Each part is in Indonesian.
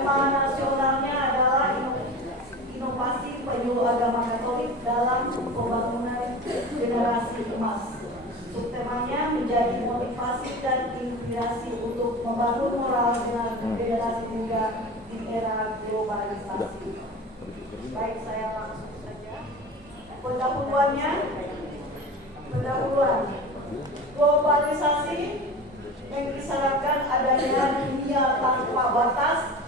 Tema nasionalnya adalah inovasi penyuluh agama Katolik dalam pembangunan generasi emas. Subtemanya menjadi motivasi dan inspirasi untuk membangun moral generasi muda di era globalisasi. Baik, saya langsung saja. Pendahuluan. Globalisasi mengisyaratkan adanya dunia tanpa batas,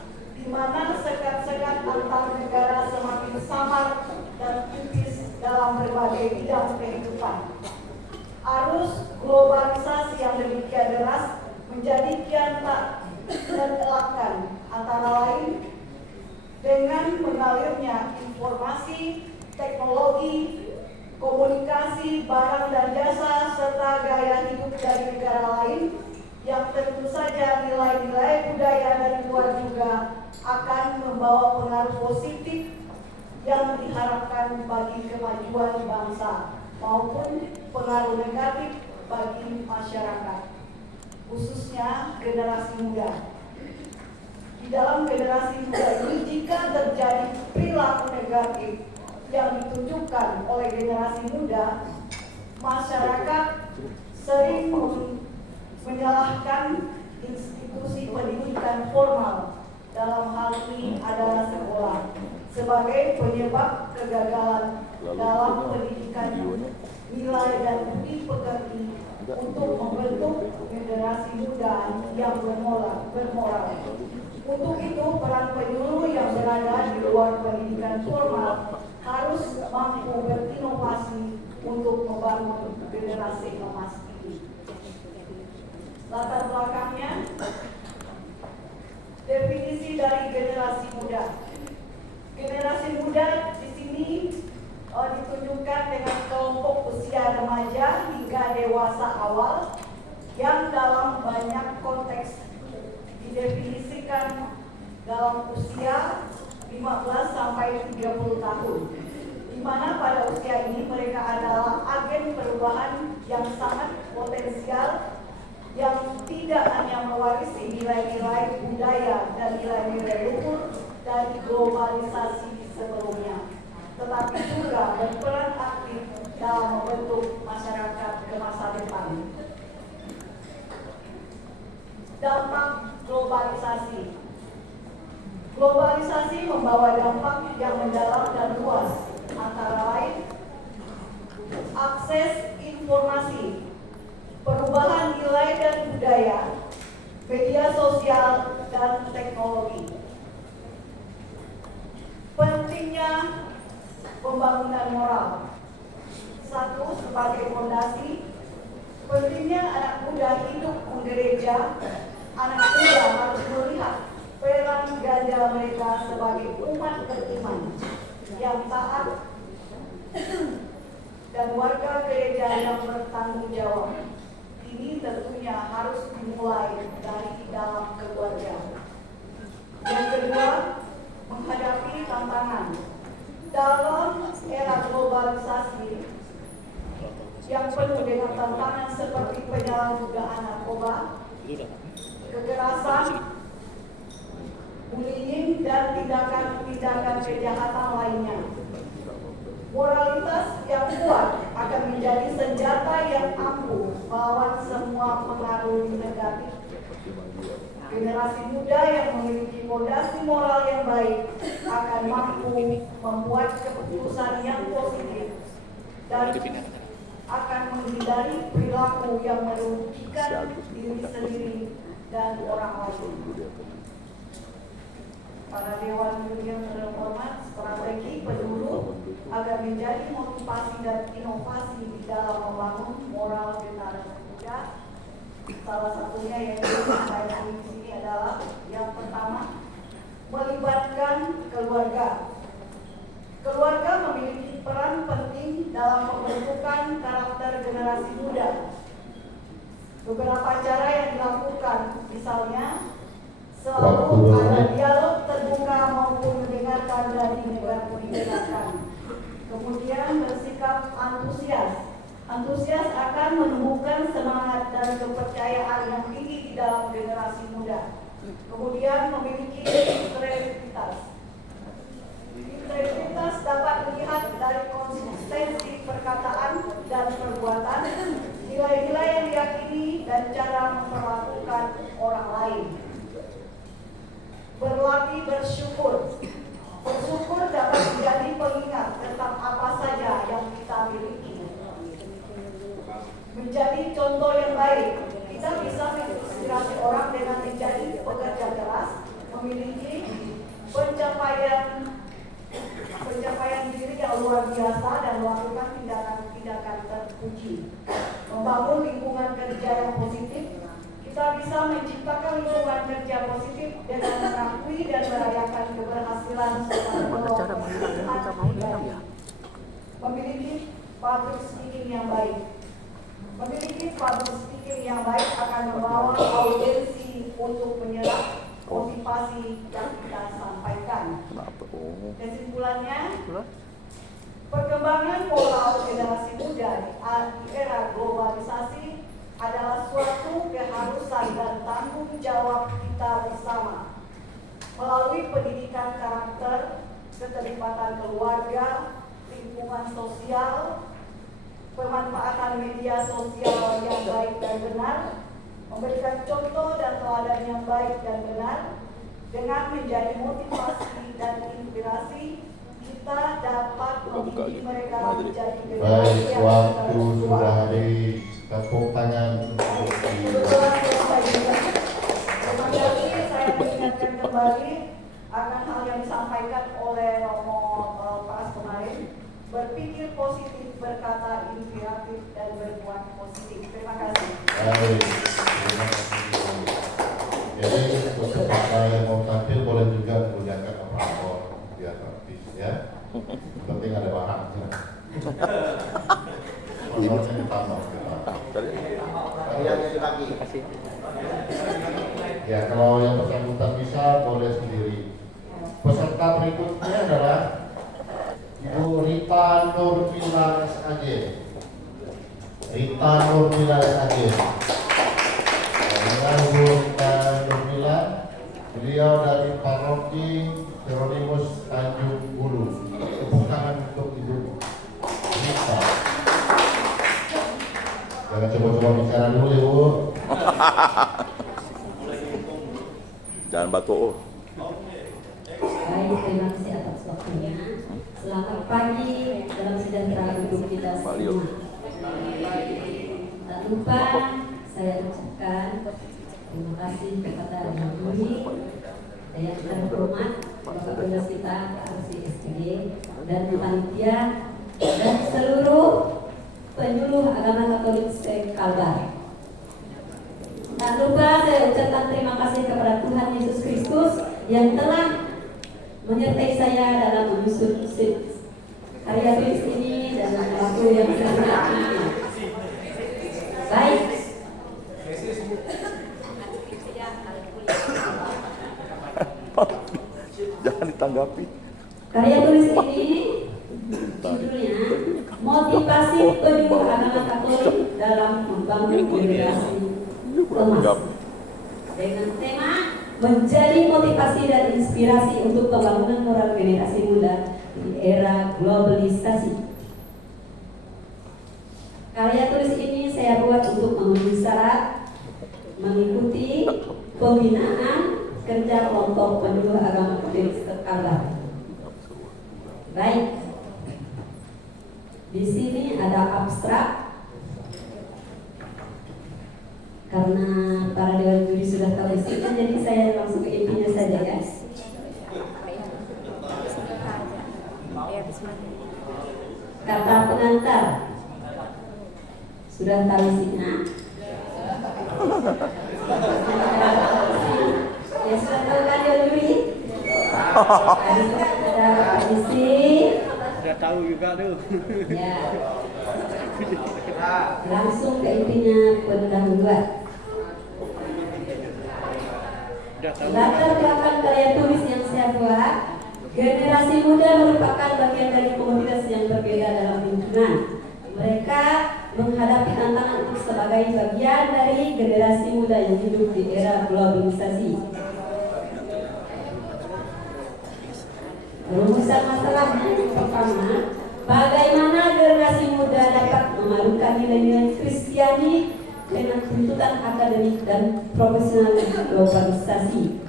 di mana sekat-sekat antar negara semakin samar dan tipis dalam berbagai bidang kehidupan. Arus globalisasi yang demikian deras menjadi kian tak terelakkan, antara lain dengan mengalirnya informasi, teknologi, komunikasi, barang dan jasa, serta gaya hidup dari negara lain, yang tentu saja nilai-nilai budaya dari luar juga akan membawa pengaruh positif yang diharapkan bagi kemajuan bangsa maupun pengaruh negatif bagi masyarakat, khususnya generasi muda. Di dalam generasi muda ini, jika terjadi perilaku negatif yang ditunjukkan oleh generasi muda, masyarakat sering menyalahkan institusi pendidikan formal, dalam hal ini adalah sekolah, sebagai penyebab kegagalan dalam pendidikan nilai dan budi pekerti untuk membentuk generasi muda yang bermoral. Untuk itu, peran penyuluh yang berada di luar pendidikan formal harus mampu berinovasi untuk membangun generasi emas ini. Latar belakangnya, definisi dari generasi muda. Generasi muda di sini ditunjukkan dengan kelompok usia remaja hingga dewasa awal yang dalam banyak konteks didefinisikan dalam usia 15 sampai 30 tahun, di mana pada usia ini mereka adalah agen perubahan yang sangat potensial, yang tidak hanya mewarisi nilai-nilai budaya dan nilai-nilai luhur dari globalisasi sebelumnya, tetapi juga berperan aktif dalam membentuk masyarakat ke masa depan. Dampak globalisasi. Globalisasi membawa dampak yang mendalam dan luas, antara lain akses informasi, perubahan nilai dan budaya, media sosial, dan teknologi. Pentingnya pembangunan moral. Satu, sebagai fondasi, pentingnya anak muda hidup menggereja. Anak muda harus melihat peran ganda mereka sebagai umat beriman yang taat dan warga gereja yang bertanggung jawab. Ini tentunya harus dimulai dari dalam keluarga. Yang kedua, menghadapi tantangan. Dalam era globalisasi yang penuh dengan tantangan seperti penyalahgunaan narkoba, kekerasan, bullying, dan tindakan-tindakan kejahatan lainnya, moralitas yang kuat akan menjadi senjata yang ampuh melawan semua pengaruh negatif. Generasi muda yang memiliki fondasi moral yang baik akan mampu membuat keputusan yang positif dan akan menghindari perilaku yang merugikan diri sendiri dan orang lain. Para Dewan yang terhormat, strategi penyuluh agar menjadi motivasi dan inovasi di dalam membangun moral generasi muda. Salah satunya yang saya di sini adalah yang pertama, melibatkan keluarga. Keluarga memiliki peran penting dalam pembentukan karakter generasi muda. Beberapa cara yang dilakukan, misalnya selalu ada dialog terbuka maupun mendengarkan dari negara mendengarkan. Kemudian bersikap antusias. Antusias akan menumbuhkan semangat dan kepercayaan yang tinggi di dalam generasi muda. Kemudian memiliki bersyukur. Bersyukur dapat menjadi pengingat tentang apa saja yang kita miliki. Menjadi contoh yang baik. Kita bisa menginspirasi orang dengan menjadi pekerja keras, memiliki pencapaian diri yang luar biasa dan melakukan tindakan-tindakan terpuji. Membangun lingkungan kerja yang positif. Kita bisa menciptakan lingkungan kerja positif dengan mengakui dan merayakan keberhasilan serta memiliki public speaking yang baik. Memiliki public speaking yang baik akan membawa audiensi untuk menyerap motivasi yang kita sampaikan. Kesimpulannya, perkembangan pola generasi muda di era globalisasi adalah suatu keharusan dan tanggung jawab kita bersama. Melalui pendidikan karakter, keterlibatan keluarga, lingkungan sosial, pemanfaatan media sosial yang baik dan benar, memberikan contoh dan teladan yang baik dan benar, dengan menjadi motivasi dan inspirasi, kita dapat mendidik mereka menjadi generasi yang waktu sudah habis. Tepuk tangan untuk terima kasih. Saya mengingatkan kembali akan hal yang disampaikan oleh Romo Pras kemarin. Berpikir positif, berkata inspiratif, dan berbuat positif. Terima kasih. Baik, terima kasih. Jadi untuk siapa yang mau tampil boleh juga menggunakan operator biar praktis ya. Penting ada bahan. Operatornya ditambah. Ya, kalau yang bersangkutan bisa boleh sendiri. Peserta berikutnya adalah Ibu Rita Nurmila SAG. Rita Nurmila SAG. Dengan Bu Rita Nurmila, beliau dari Paroki Jeronimus Tanjung Bulu. Tepuk tangan untuk Ibu Rita. Jangan coba-coba bicara dulu ya Bu. Jangan batuk. Baik, terima kasih atas waktunya. Selamat pagi, dalam sejahtera hidup kita semua. Tak lupa saya ucapkan terima kasih kepada Yang Mulia yang terhormat Bapak Penas kita Arsi SPG dan panitia dan seluruh penyuluh agama Katolik se-Kalbar. Tak lupa saya ucapkan terima kasih kepada Tuhan Yesus Kristus yang telah menyertai saya dalam menyusun karya tulis ini dan waktu yang sangat ini. Baik. Jangan ditanggapi. Karya tulis ini judulnya Motivasi Penyuluh Agama Katolik dalam Membangun Generasi Emas, dengan tema menjadi motivasi dan inspirasi untuk pembangunan moral generasi muda di era globalisasi. Karya tulis ini saya buat untuk memenuhi syarat mengikuti pembinaan kerja kelompok penyuluh agama Katolik se-Kalbar. Baik, di sini ada abstrak karena para dewan juri sudah tahu isinya, jadi saya langsung ke intinya saja ya. Kata pengantar sudah tahu isinya. Ya sudah tahu kan dewan juri? Ada isi. Sudah tahu juga tuh. Ya. Langsung ke intinya pendahuluan. Latar belakang karya tulis yang saya buat, generasi muda merupakan bagian dari komunitas yang berbeda dalam lingkungan. Mereka menghadapi tantangan untuk sebagai bagian dari generasi muda yang hidup di era globalisasi. Rumusan masalahnya yang pertama, bagaimana generasi muda dapat memadukan nilai-nilai Kristiani dengan tuntutan akademik dan profesional globalisasi.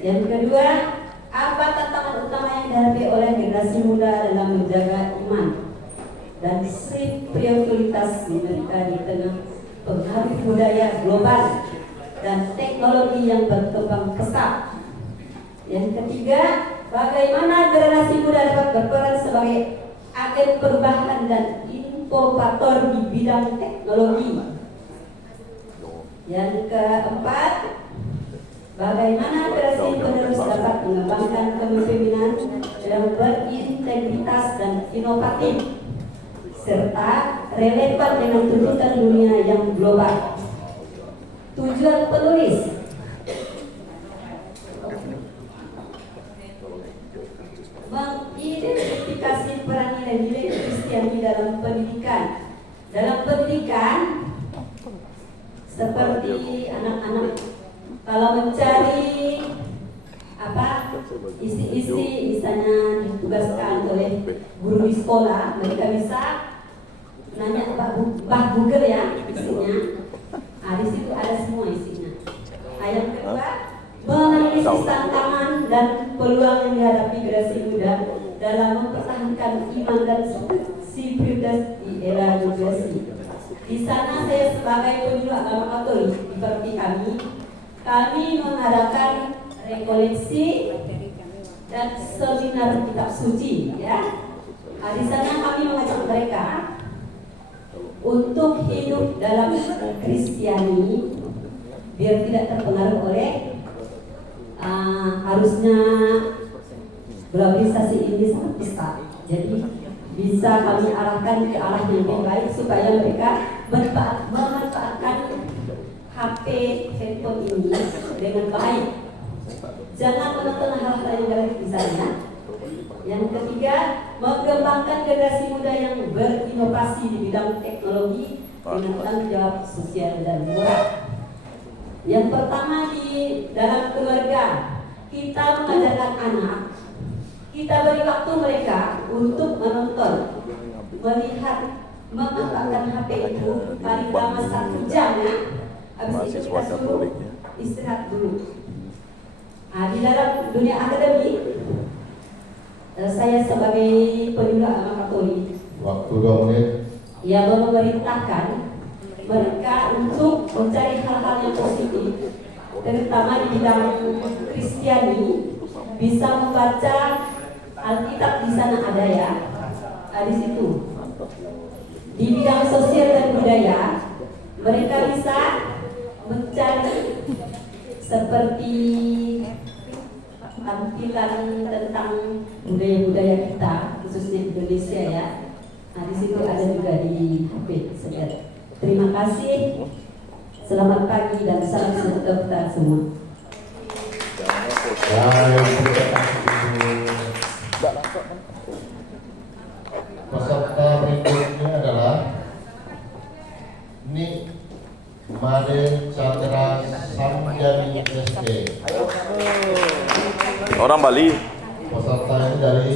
Yang kedua, muda dalam menjaga iman dan spiritualitas mereka di tengah pengaruh budaya global dan teknologi yang berkembang pesat. Yang ketiga, bagaimana generasi muda dapat berperan sebagai agen perubahan dan inovator di bidang teknologi. Yang keempat, bagaimana generasi penerus dapat mengembangkan kepemimpinan yang berintegritas dan inovatif serta relevan dengan tuntutan dunia yang global. Tujuan penulis mengidentifikasi peran nilai-nilai Kristiani dalam pendidikan. Dalam pendidikan, seperti anak-anak kalau mencari isi-isi misalnya ditugaskan oleh guru di sekolah, mereka bisa nanya Mbah Google ya isinya. Di situ ada semua isinya. Yang kedua, menganalisis tantangan dan peluang yang dihadapi generasi muda dalam mempertahankan iman dan spiritualitas di era globalisasi. Di sana saya sebagai penyuluh agama Katolik seperti kami mengadakan rekoleksi dan seminar kitab suci ya. Di sana kami mengajak mereka untuk hidup dalam Kristiani biar tidak terpengaruh oleh harusnya globalisasi ini sangat besar. Jadi bisa kami arahkan ke arah yang lebih baik supaya mereka memanfaatkan HP handphone ini dengan baik. Jangan menonton hal-hal yang negatif misalnya. Yang ketiga, mengembangkan generasi muda yang berinovasi di bidang teknologi dengan tanggung jawab sosial dan moral. Yang pertama, di dalam keluarga kita mengajarkan anak, kita beri waktu mereka untuk menonton, melihat, memanfaatkan HP itu paling lama 1 jam ya. Habis itu kita suruh istirahat dulu. Di dalam dunia akademik, saya sebagai penyuluh agama Katolik, Waktu 2 menit. yang memerintahkan mereka untuk mencari hal-hal yang positif, terutama di bidang Kristiani, bisa membaca Alkitab di sana ada ya, di situ. Di bidang sosial dan budaya, mereka bisa mencari seperti tampilan tentang budaya-budaya kita, khususnya Indonesia ya. Di situ ada juga di HP. Terima kasih. Selamat pagi dan salam sejahtera semua. Peserta berikutnya adalah Nik Made Chandra Samjani SD. Orang Bali. Peserta ini dari